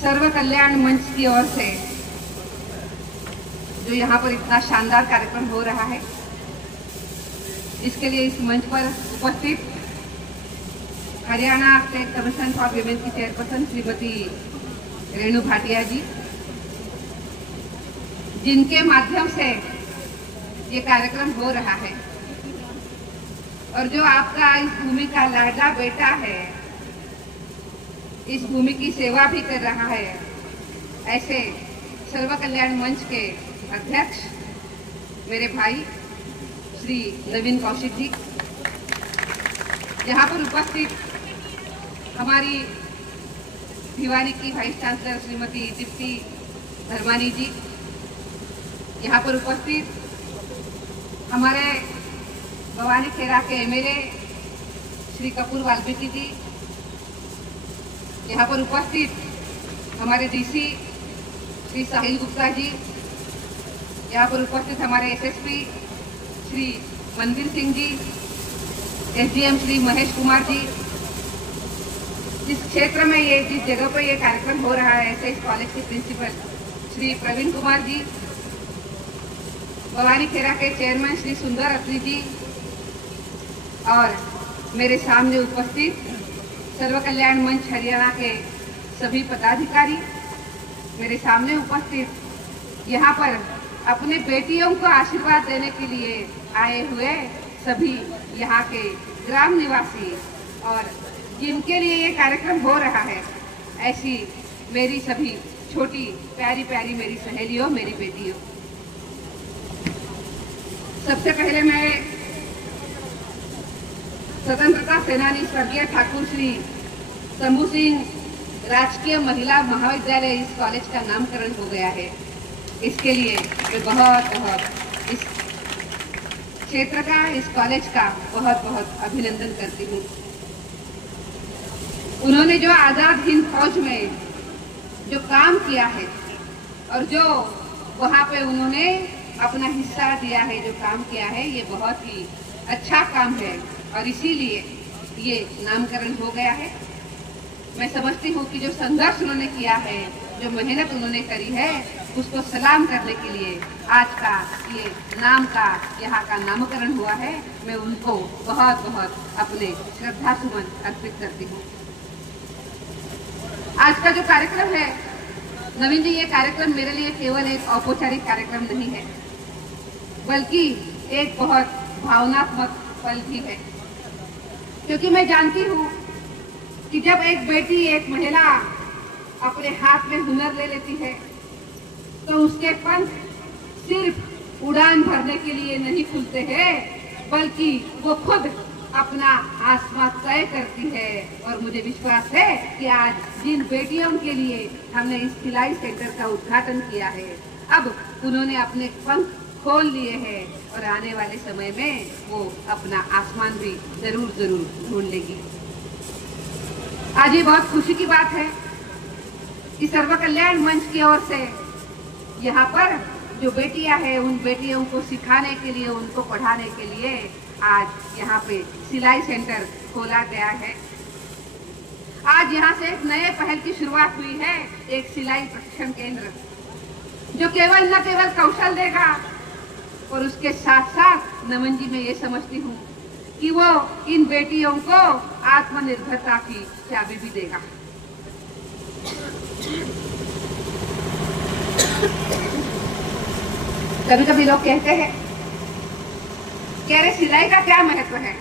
सर्व कल्याण मंच की ओर से जो यहाँ पर इतना शानदार कार्यक्रम हो रहा है, इसके लिए इस मंच पर उपस्थित Haryana state commission for women की चेयरपर्सन श्रीमती रेणु भाटिया जी, जिनके माध्यम से ये कार्यक्रम हो रहा है, और जो आपका इस भूमि का लाडला बेटा है, इस भूमि की सेवा भी कर रहा है, ऐसे सर्व कल्याण मंच के अध्यक्ष मेरे भाई श्री नवीन कौशिक जी, यहाँ पर उपस्थित हमारी भिवानी की वाइस चांसलर श्रीमती दीप्ति धर्मानी जी, यहाँ पर उपस्थित हमारे भवानी खेरा के एमएलए श्री कपूर वाल्मीकि जी, यहाँ पर उपस्थित हमारे डीसी श्री साहिल गुप्ता जी, यहाँ पर उपस्थित हमारे एसएसपी श्री मनवीर सिंह जी, एसडीएम श्री महेश कुमार जी, जिस क्षेत्र में जिस जगह पर ये कार्यक्रम हो रहा है, ऐसे इस कॉलेज के प्रिंसिपल श्री प्रवीण कुमार जी, भवानी खेरा के चेयरमैन श्री सुंदर अत्री जी, और मेरे सामने उपस्थित सर्व कल्याण मंच हरियाणा के सभी पदाधिकारी, मेरे सामने उपस्थित यहाँ पर अपने बेटियों को आशीर्वाद देने के लिए आए हुए सभी यहाँ के ग्राम निवासी, और जिनके लिए ये कार्यक्रम हो रहा है, ऐसी मेरी सभी छोटी प्यारी प्यारी मेरी सहेलियों, मेरी बेटियों, सबसे पहले मैं स्वतंत्रता सेनानी स्वर्गीय ठाकुर श्री शंभू सिंह राजकीय महिला महाविद्यालय, इस कॉलेज का नामकरण हो गया है, इसके लिए मैं बहुत बहुत इस क्षेत्र का, इस कॉलेज का बहुत बहुत अभिनंदन करती हूँ। उन्होंने जो आजाद हिंद फौज में जो काम किया है, और जो वहाँ पे उन्होंने अपना हिस्सा दिया है, जो काम किया है, ये बहुत ही अच्छा काम है, और इसीलिए ये नामकरण हो गया है। मैं समझती हूँ कि जो संघर्ष उन्होंने किया है, जो मेहनत उन्होंने करी है, उसको सलाम करने के लिए आज का ये नाम का यहाँ का नामकरण हुआ है। मैं उनको बहुत बहुत अपने श्रद्धा सुमन अर्पित करती हूँ। आज का जो कार्यक्रम है नवीन जी, ये कार्यक्रम मेरे लिए केवल एक औपचारिक कार्यक्रम नहीं है, बल्कि एक बहुत भावनात्मक पल भी है, क्योंकि मैं जानती हूँ कि जब एक बेटी, एक महिला अपने हाथ में हुनर ले लेती है, तो उसके पंख सिर्फ उड़ान भरने के लिए नहीं खुलते हैं, बल्कि वो खुद अपना आसमान तय करती है। और मुझे विश्वास है कि आज जिन बेटियों के लिए हमने इस सिलाई सेंटर का उद्घाटन किया है, अब उन्होंने अपने पंख खोल लिए हैं, और आने वाले समय में वो अपना आसमान भी जरूर जरूर ढूंढ लेगी। आज ये बहुत खुशी की बात है कि सर्व कल्याण मंच की ओर से यहाँ पर जो बेटियां हैं, उन बेटियों को सिखाने के लिए, उनको पढ़ाने के लिए आज यहाँ पे सिलाई सेंटर खोला गया है। आज यहाँ से एक नए पहल की शुरुआत हुई है, एक सिलाई प्रशिक्षण केंद्र, जो केवल न केवल कौशल देगा, और उसके साथ साथ नमन जी, मैं ये समझती हूँ कि वो इन बेटियों को आत्मनिर्भरता की चाबी भी देगा। कभी कभी लोग कहते हैं कि अरे सिलाई का क्या महत्व है,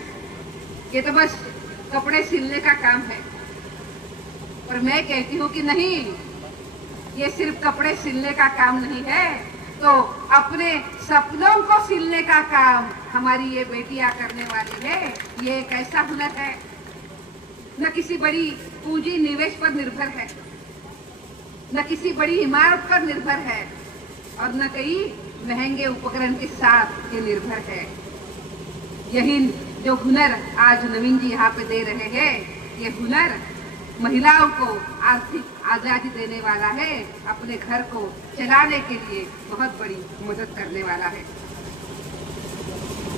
ये तो बस कपड़े सिलने का काम है। और मैं कहती हूँ कि नहीं, ये सिर्फ कपड़े सिलने का काम नहीं है, तो अपने सपनों को सिलने का काम हमारी ये बेटियां करने वाली है। ये एक ऐसा हुनर है, न किसी बड़ी पूंजी निवेश पर निर्भर है, न किसी बड़ी इमारत पर निर्भर है, और न कई महंगे उपकरण के साथ ये निर्भर है। यही जो हुनर आज नवीन जी यहाँ पे दे रहे हैं, ये हुनर महिलाओं को आर्थिक आजादी देने वाला है, अपने घर को चलाने के लिए बहुत बड़ी मदद करने वाला है।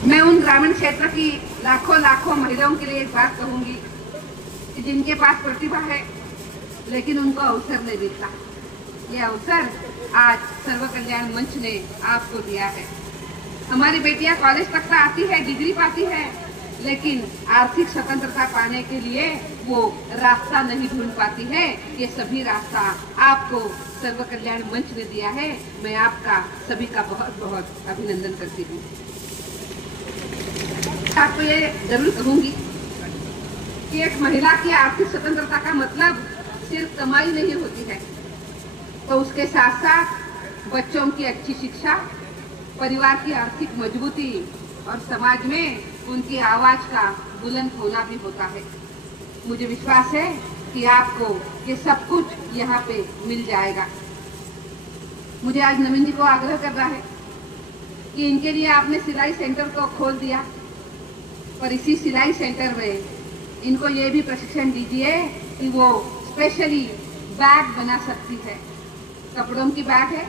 मैं उन ग्रामीण क्षेत्र की लाखों लाखों महिलाओं के लिए एक बात कहूंगी कि जिनके पास प्रतिभा है, लेकिन उनको अवसर नहीं मिलता। ये अवसर आज सर्व कल्याण मंच ने आपको दिया है। हमारी बेटियां कॉलेज तक तो आती है, डिग्री पाती है, लेकिन आर्थिक स्वतंत्रता पाने के लिए वो रास्ता नहीं ढूंढ पाती है। ये सभी रास्ता आपको सर्व कल्याण मंच ने दिया है। मैं आपका सभी का बहुत बहुत अभिनंदन करती हूँ। आपको ये जरूर कहूंगी कि एक महिला की आर्थिक स्वतंत्रता का मतलब सिर्फ कमाई नहीं होती है, तो उसके साथ साथ बच्चों की अच्छी शिक्षा, परिवार की आर्थिक मजबूती और समाज में उनकी आवाज का बुलंद होना भी होता है। मुझे विश्वास है कि आपको ये सब कुछ यहाँ पे मिल जाएगा। मुझे आज नवीन जी को आग्रह करना है कि इनके लिए आपने सिलाई सेंटर को खोल दिया, पर इसी सिलाई सेंटर में इनको ये भी प्रशिक्षण दीजिए कि वो स्पेशली बैग बना सकती है। कपड़ों की बैग है,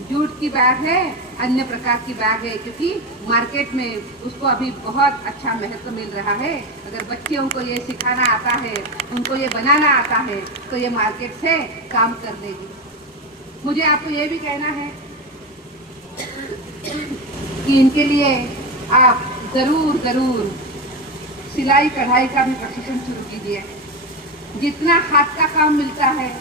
जूट की बैग है, अन्य प्रकार की बैग है, क्योंकि मार्केट में उसको अभी बहुत अच्छा महत्व मिल रहा है। अगर बच्चियों को ये सिखाना आता है, उनको ये बनाना आता है, तो ये मार्केट से काम कर लेगी। मुझे आपको ये भी कहना है कि इनके लिए आप जरूर जरूर सिलाई कढ़ाई का भी प्रशिक्षण शुरू कीजिए। जितना हाथ का काम मिलता है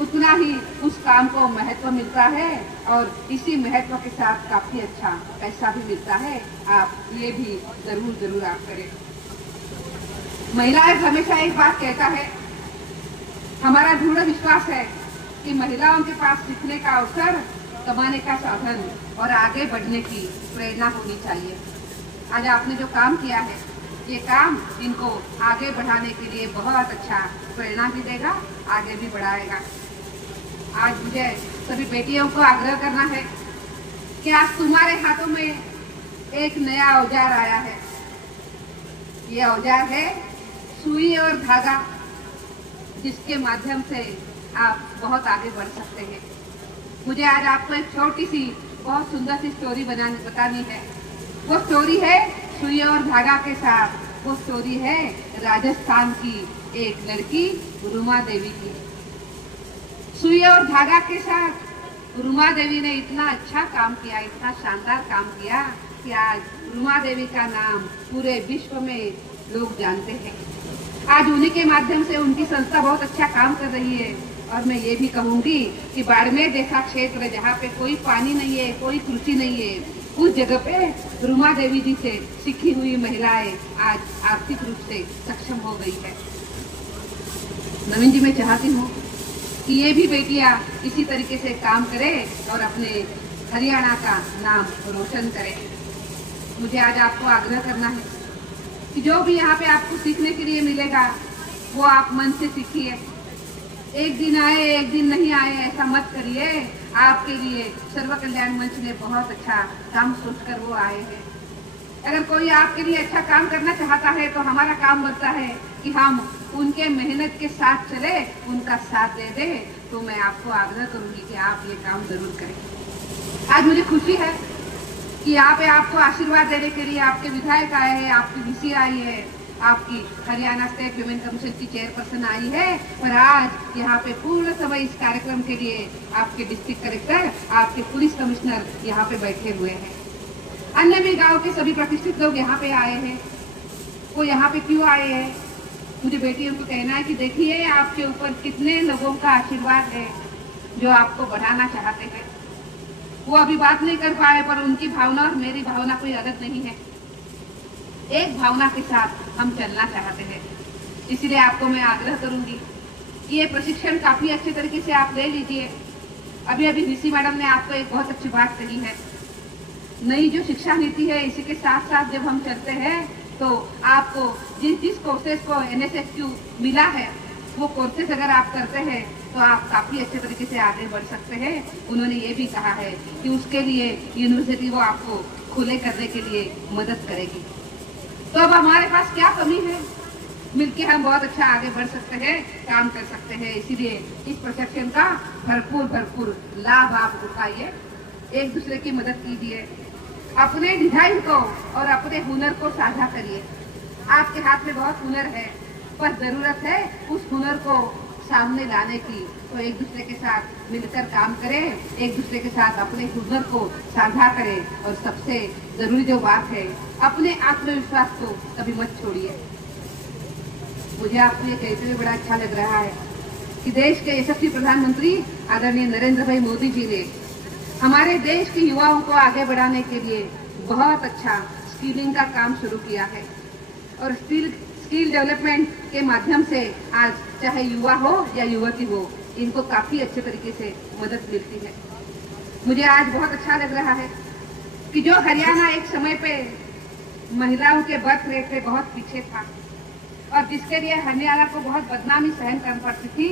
उतना ही उस काम को महत्व मिलता है, और इसी महत्व के साथ काफी अच्छा पैसा भी मिलता है। आप ये भी जरूर जरूर आप करें। महिलाएं हमेशा एक बात कहता है, हमारा दृढ़ विश्वास है कि महिलाओं के पास सीखने का अवसर, कमाने का साधन और आगे बढ़ने की प्रेरणा होनी चाहिए। आज आपने जो काम किया है, ये काम इनको आगे बढ़ाने के लिए बहुत अच्छा प्रेरणा भी देगा, आगे भी बढ़ाएगा। आज मुझे सभी बेटियों को आग्रह करना है कि आज तुम्हारे हाथों में एक नया औजार आया है। ये औजार है सुई और धागा, जिसके माध्यम से आप बहुत आगे बढ़ सकते हैं। मुझे आज आपको एक छोटी सी बहुत सुंदर सी स्टोरी बतानी है। वो स्टोरी है सुई और धागा के साथ। वो स्टोरी है राजस्थान की एक लड़की रुमा देवी की। सुई और धागा के साथ रुमा देवी ने इतना अच्छा काम किया, इतना शानदार काम किया कि आज रुमा देवी का नाम पूरे विश्व में लोग जानते हैं। आज उन्हीं के माध्यम से उनकी संस्था बहुत अच्छा काम कर रही है। और मैं ये भी कहूंगी कि बाड़मेर जैसा क्षेत्र जहाँ पे कोई पानी नहीं है, कोई कृषि नहीं है, उस जगह पे रुमा देवी जी से सीखी हुई महिलाएं आज आर्थिक रूप से सक्षम हो गई है। नवीन जी, मैं चाहती हूँ कि ये भी बेटियां इसी तरीके से काम करें और अपने हरियाणा का नाम रोशन करें। मुझे आज आपको आग्रह करना है कि जो भी यहाँ पे आपको सीखने के लिए मिलेगा वो आप मन से सीखिए। एक दिन आए एक दिन नहीं आए ऐसा मत करिए। आपके लिए सर्व कल्याण मंच ने बहुत अच्छा काम सोचकर वो आए हैं। अगर कोई आपके लिए अच्छा काम करना चाहता है तो हमारा काम बनता है कि हम उनके मेहनत के साथ चले, उनका साथ दे दे। तो मैं आपको आग्रह करूंगी कि आप ये काम जरूर करें। आज मुझे खुशी है कि यहाँ पे आपको आशीर्वाद देने के लिए आपके विधायक आए हैं, आपकी वीसी आई है, आपकी हरियाणा स्टेट विमेन कमीशन की चेयरपर्सन आई है, और आज यहाँ पे पूर्ण समय इस कार्यक्रम के लिए आपके डिस्ट्रिक्ट कलेक्टर, आपके पुलिस कमिश्नर यहाँ पे बैठे हुए हैं। अन्य भी गांव के सभी प्रतिष्ठित लोग यहाँ पे आए हैं। वो यहाँ पे क्यों आए हैं? मुझे बेटियों को कहना है कि देखिए आपके ऊपर कितने लोगों का आशीर्वाद है जो आपको बढ़ाना चाहते हैं। वो अभी बात नहीं कर पाए, पर उनकी भावना और मेरी भावना कोई अलग नहीं है। एक भावना के साथ हम चलना चाहते हैं। इसलिए आपको मैं आग्रह करूंगी कि ये प्रशिक्षण काफी अच्छे तरीके से आप ले लीजिए। अभी अभी वीसी मैडम ने आपको एक बहुत अच्छी बात कही है। नई जो शिक्षा नीति है, इसी के साथ साथ जब हम चलते हैं तो आपको जिस कोर्सेज को NSSQ मिला है, वो कोर्सेज अगर आप करते हैं तो आप काफी अच्छे तरीके से आगे बढ़ सकते हैं। उन्होंने ये भी कहा है कि उसके लिए यूनिवर्सिटी वो आपको खुले करने के लिए मदद करेगी। तो अब हमारे पास क्या कमी है? मिलके हम बहुत अच्छा आगे बढ़ सकते हैं, काम कर सकते हैं। इसीलिए इस प्रशिक्षण का भरपूर लाभ आप उठाइए, एक दूसरे की मदद कीजिए, अपने डिजाइन को और अपने हुनर को साझा करिए। आपके हाथ में बहुत हुनर है, पर जरूरत है उस हुनर को सामने लाने की, तो एक दूसरे के साथ मिलकर काम करें, एक दूसरे के साथ अपने हुनर को साझा करें और सबसे जरूरी जो बात है, अपने आत्मविश्वास को कभी मत छोड़िए। मुझे आपको ये कहते हुए बड़ा अच्छा लग रहा है कि देश के यशस्वी प्रधानमंत्री आदरणीय नरेंद्र भाई मोदी जी ने हमारे देश के युवाओं को आगे बढ़ाने के लिए बहुत अच्छा स्किलिंग का काम शुरू किया है और स्किल डेवलपमेंट के माध्यम से आज चाहे युवा हो या युवती हो, इनको काफी अच्छे तरीके से मदद मिलती है। मुझे आज बहुत अच्छा लग रहा है कि जो हरियाणा एक समय पे महिलाओं के बर्थ रेट पे बहुत पीछे था और जिसके लिए हरियाणा को बहुत बदनामी सहन करनी पड़ती थी,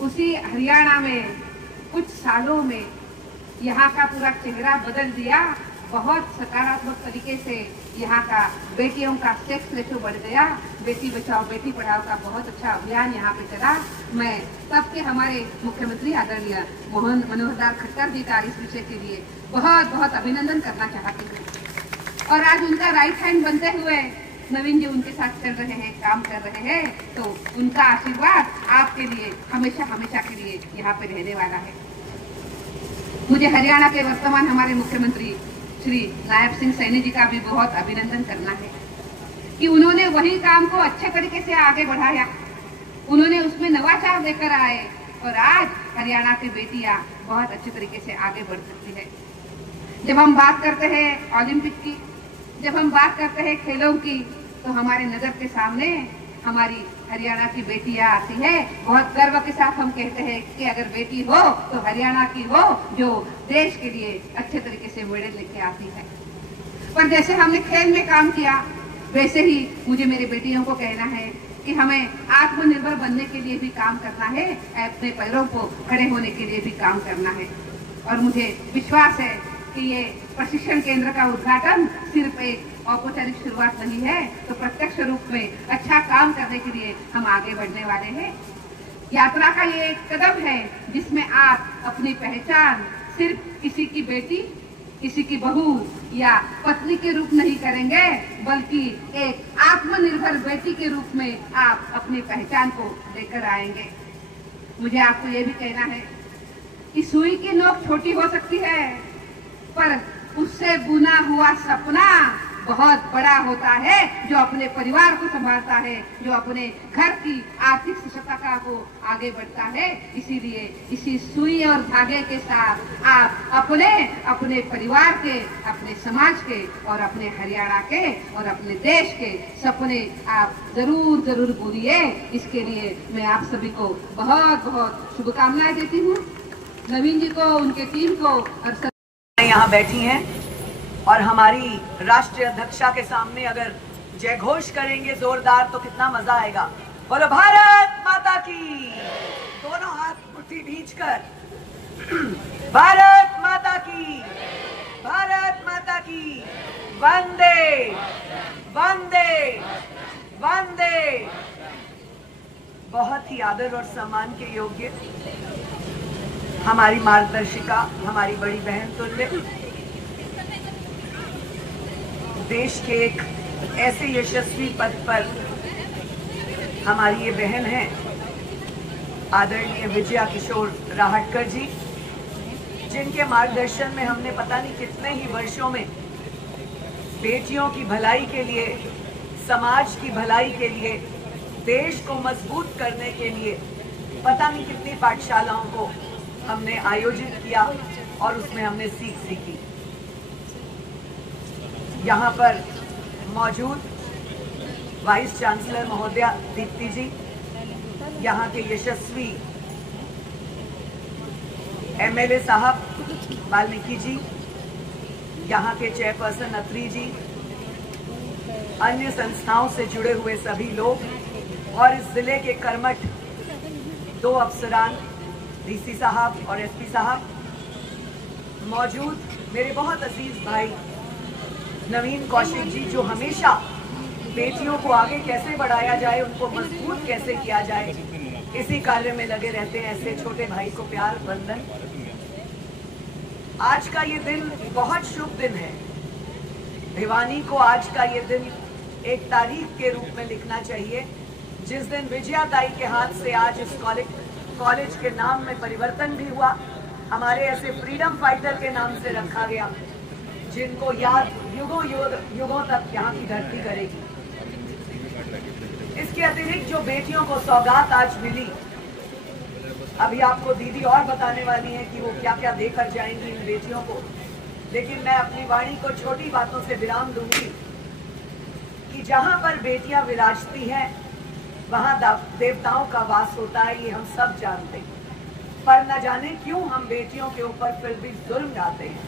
उसी हरियाणा में कुछ सालों में यहाँ का पूरा चेहरा बदल दिया। बहुत सकारात्मक तरीके से यहाँ का बेटियों का सेक्स रेशो बढ़ गया। बेटी बचाओ बेटी पढ़ाओ का बहुत अच्छा अभियान यहाँ पे चला। मैं तब के हमारे मुख्यमंत्री आदरणीय मनोहर खट्टर जी का इस विषय के लिए बहुत बहुत अभिनंदन करना चाहती हूँ। और आज उनका राइट हैंड बनते हुए नवीन जी उनके साथ चल रहे हैं, काम कर रहे हैं, तो उनका आशीर्वाद आपके लिए हमेशा हमेशा के लिए यहाँ पे रहने वाला है। मुझे हरियाणा के वर्तमान हमारे मुख्यमंत्री श्री नायब सिंह सैनी जी का भी बहुत अभिनंदन करना है कि उन्होंने वही काम को अच्छे तरीके से आगे बढ़ाया, उन्होंने उसमें नवाचार लेकर आए और आज हरियाणा की बेटियां बहुत अच्छे तरीके से आगे बढ़ सकती है। जब हम बात करते हैं ओलंपिक की, जब हम बात करते हैं खेलों की, तो हमारे नजर के सामने हमारी हरियाणा की बेटियां आती है। बहुत गर्व के साथ हम कहते हैं कि अगर बेटी हो तो हरियाणा की हो, जो देश के लिए अच्छे तरीके से मेडल लेके आती है। पर जैसे हमने खेल में काम किया, वैसे ही मुझे मेरे बेटियों को कहना है कि हमें आत्मनिर्भर बनने के लिए भी काम करना है, अपने पैरों को खड़े होने के लिए भी काम करना है। और मुझे विश्वास है कि ये प्रशिक्षण केंद्र का उद्घाटन सिर्फ एक औपचारिक शुरुआत नहीं है, तो प्रत्यक्ष रूप में अच्छा काम करने के लिए हम आगे बढ़ने वाले हैं। यात्रा का ये एक कदम है जिसमें आप अपनी पहचान सिर्फ किसी की बेटी, किसी की बहू या पत्नी के रूप नहीं करेंगे, बल्कि एक आत्मनिर्भर बेटी के रूप में आप अपनी पहचान को लेकर आएंगे। मुझे आपको ये भी कहना है कि सुई की नोक छोटी हो सकती है, पर उससे बुना हुआ सपना बहुत बड़ा होता है, जो अपने परिवार को संभालता है, जो अपने घर की आर्थिक सशक्तता को आगे बढ़ता है। इसीलिए इसी सुई और धागे के साथ आप अपने परिवार के, अपने समाज के और अपने हरियाणा के और अपने देश के सपने आप जरूर जरूर पूरिए। इसके लिए मैं आप सभी को बहुत बहुत शुभकामनाएं देती हूँ। नवीन जी को, उनके टीम को और यहाँ बैठी हैं और हमारी राष्ट्रीय अध्यक्षा के सामने अगर जय घोष करेंगे जोरदार तो कितना मजा आएगा। बोलो भारत माता की, दोनों हाथ मुट्ठी भींचकर, भारत माता की, भारत माता की, वंदे वंदे वंदे। बहुत ही आदर और सम्मान के योग्य हमारी मार्गदर्शिका, हमारी बड़ी बहन तुल्य, देश के एक ऐसे यशस्वी पद पर हमारी ये बहन है आदरणीय विजया किशोर राहटकर जी, जिनके मार्गदर्शन में हमने पता नहीं कितने ही वर्षों में बेटियों की भलाई के लिए, समाज की भलाई के लिए, देश को मजबूत करने के लिए पता नहीं कितनी पाठशालाओं को हमने आयोजित किया और उसमें हमने सीख सीखी। यहाँ पर मौजूद वाइस चांसलर महोदया दीप्ति जी, यहाँ के यशस्वी एमएलए साहब वाल्मीकि जी, यहाँ के चेयरपर्सन अत्री जी, अन्य संस्थाओं से जुड़े हुए सभी लोग और इस जिले के कर्मठ 2 अफसरान डीसी साहब और एसपी साहब, मौजूद मेरे बहुत अजीज भाई नवीन कौशिक जी, जो हमेशा बेटियों को आगे कैसे बढ़ाया जाए, उनको मजबूत कैसे किया जाए, इसी कार्य में लगे रहते हैं। ऐसे छोटे भाई को प्यार वंदन। आज का ये दिन बहुत शुभ दिन है। भिवानी को आज का ये दिन एक तारीख के रूप में लिखना चाहिए, जिस दिन विजया ताई के हाथ से आज इस कॉलेज के नाम में परिवर्तन भी हुआ, हमारे ऐसे फ्रीडम फाइटर के नाम से रखा गया जिनको याद युगों तक यहाँ की धरती करेगी। इसके अतिरिक्त जो बेटियों को सौगात आज मिली, अभी आपको दीदी और बताने वाली हैं कि वो क्या क्या देकर जाएंगी इन बेटियों को, लेकिन मैं अपनी वाणी को छोटी बातों से विराम दूंगी कि जहां पर बेटियां विराजती हैं वहां देवताओं का वास होता है, ये हम सब जानते हैं। पर न जाने क्यों हम बेटियों के ऊपर फिर भी जुल्म ढाते हैं।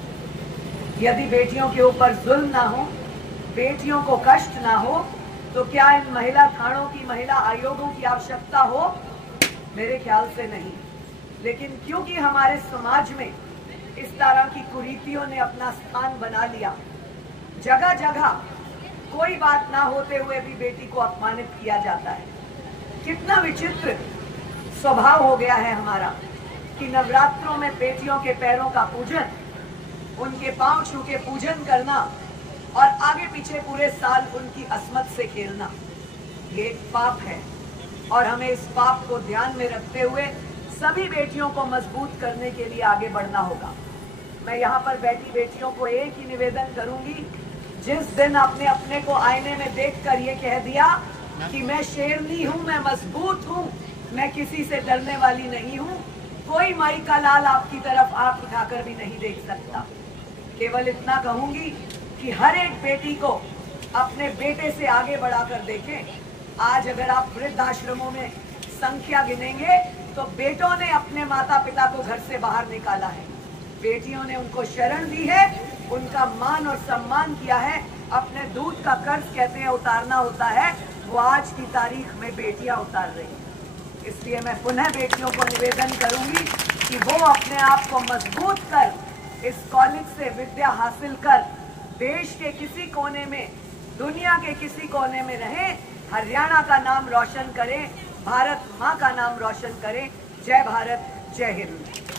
यदि बेटियों के ऊपर जुल्म ना हो, बेटियों को कष्ट ना हो, तो क्या इन महिला थानों की, महिला आयोगों की आवश्यकता हो? मेरे ख्याल से नहीं। लेकिन क्योंकि हमारे समाज में इस तरह की कुरीतियों ने अपना स्थान बना लिया, जगह जगह कोई बात ना होते हुए भी बेटी को अपमानित किया जाता है। कितना विचित्र स्वभाव हो गया है हमारा कि नवरात्रों में बेटियों के पैरों का पूजन, उनके पांव छू के पूजन करना और आगे पीछे पूरे साल उनकी अस्मत से खेलना, ये एक पाप है और हमें इस पाप को ध्यान में रखते हुए सभी बेटियों को मजबूत करने के लिए आगे बढ़ना होगा। मैं यहाँ पर बैठी बेटियों को एक ही निवेदन करूंगी, जिस दिन आपने अपने को आईने में देखकर ये कह दिया कि मैं शेरनी हूँ, मैं मजबूत हूँ, मैं किसी से डरने वाली नहीं हूँ, कोई माई का लाल आपकी तरफ आंख उठाकर भी नहीं देख सकता। केवल इतना कहूंगी कि हर एक बेटी को अपने बेटे से आगे बढ़ाकर देखें। आज अगर आप वृद्धाश्रमों में संख्या गिनेंगे तो बेटों ने अपने माता पिता को घर से बाहर निकाला है, बेटियों ने उनको शरण दी है, उनका मान और सम्मान किया है। अपने दूध का कर्ज कहते हैं उतारना होता है, वो आज की तारीख में बेटियां उतार रही हैं। इसलिए मैं पुनः बेटियों को निवेदन करूंगी कि वो अपने आप को मजबूत कर इस कॉलेज से विद्या हासिल कर देश के किसी कोने में, दुनिया के किसी कोने में रहें, हरियाणा का नाम रोशन करें, भारत माँ का नाम रोशन करें। जय भारत, जय हिंद।